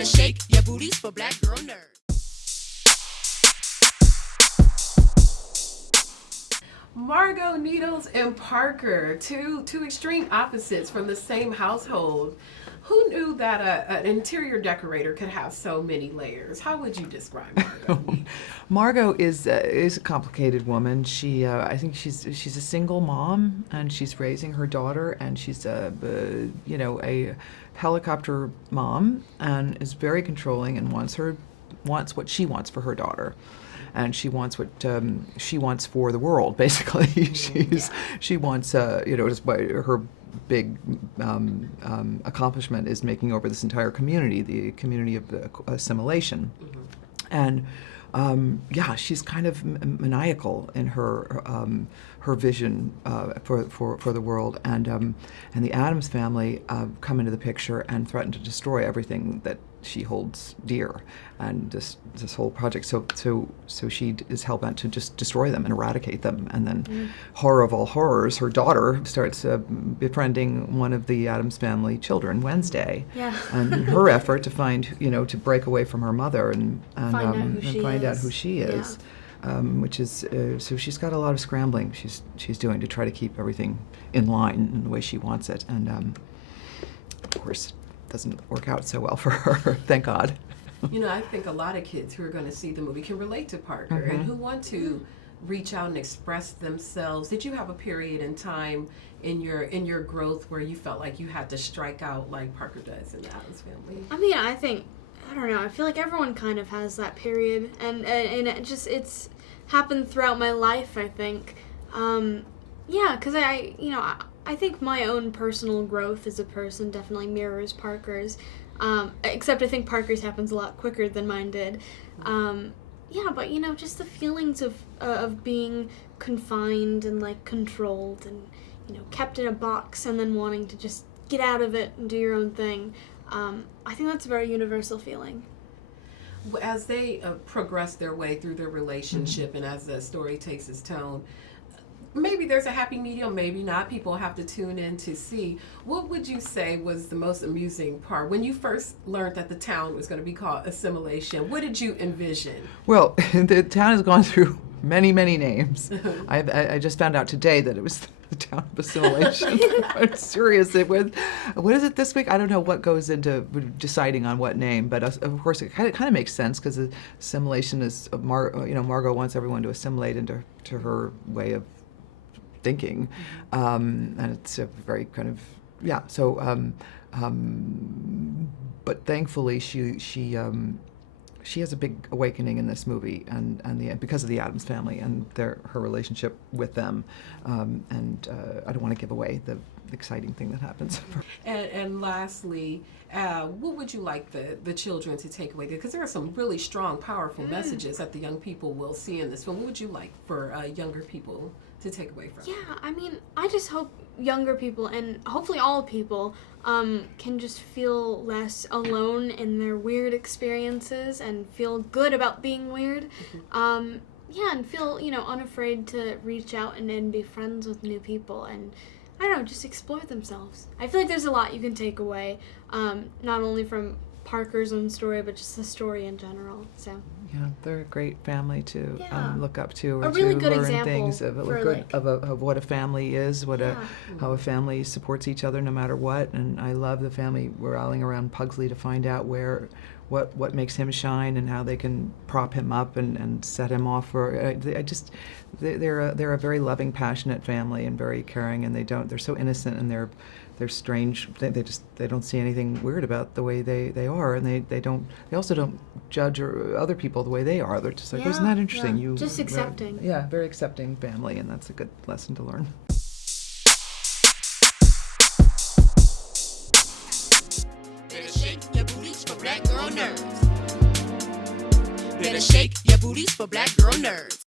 Better shake your booties for black girl nerds. Margaux Needles and Parker, two extreme opposites from the same household. Who knew that an interior decorator could have so many layers? How would you describe Margaux? Margaux is a complicated woman. I think she's a single mom, and she's raising her daughter, and she's a helicopter mom, and is very controlling and wants what she wants for her daughter. And she wants what she wants for the world, basically. She wants, just by her big accomplishment is making over this entire community, the community of the assimilation. And she's kind of maniacal in her vision for the world. And the Addams family come into the picture and threaten to destroy everything that she holds dear, and this whole project. So she is hell bent to just destroy them and eradicate them. And then, horror of all horrors, her daughter starts befriending one of the Addams family children, Wednesday. Yeah. And in her effort to find, to break away from her mother and find out who she is. Yeah. Which is so she's got a lot of scrambling she's doing to try to keep everything in line in the way she wants it, and of course doesn't work out so well for her. Thank God. I think a lot of kids who are going to see the movie can relate to Parker and who want to reach out and express themselves. Did you have a period in time in your growth where you felt like you had to strike out like Parker does in the Addams Family? I mean, I don't know. I feel like everyone kind of has that period, and it's happened throughout my life. I think, because I think my own personal growth as a person definitely mirrors Parker's. Except I think Parker's happens a lot quicker than mine did. But just the feelings of being confined and like controlled and kept in a box and then wanting to just get out of it and do your own thing. I think that's a very universal feeling. As they progress their way through their relationship and as the story takes its tone, maybe there's a happy medium, maybe not. People have to tune in to see. What would you say was the most amusing part? When you first learned that the town was going to be called Assimilation, what did you envision? Well, the town has gone through many, many names. I just found out today that it was the town of Assimilation. I'm serious. What is it this week? I don't know what goes into deciding on what name, but of course it kind of makes sense because assimilation is, Margaux wants everyone to assimilate into her way of thinking, and it's a very kind of but thankfully she has a big awakening in this movie, and because of the Addams family and her relationship with them, and I don't want to give away the exciting thing that happens. And lastly, what would you like the children to take away? Because there are some really strong, powerful messages that the young people will see in this film. What would you like for younger people to take away from? Yeah, I mean, I just hope younger people, and hopefully all people, can just feel less alone in their weird experiences and feel good about being weird. And feel, unafraid to reach out and be friends with new people and, I don't know, just explore themselves. I feel like there's a lot you can take away, not only from Parker's own story, but just the story in general. So. Yeah, they're a great family to look up to, or a really to good learn example things of what a family is, how a family supports each other no matter what. And I love the family rallying around Pugsley to find out what makes him shine and how they can prop him up and set him off. They're a very loving, passionate family and very caring, and they're so innocent and they're strange. They don't see anything weird about the way they are, and they also don't judge other people the way they are. They're just like, isn't that interesting? Yeah. Just accepting. Very accepting family, and that's a good lesson to learn. Better shake your booties for black girl nerds. Better shake your booties for black girl nerds.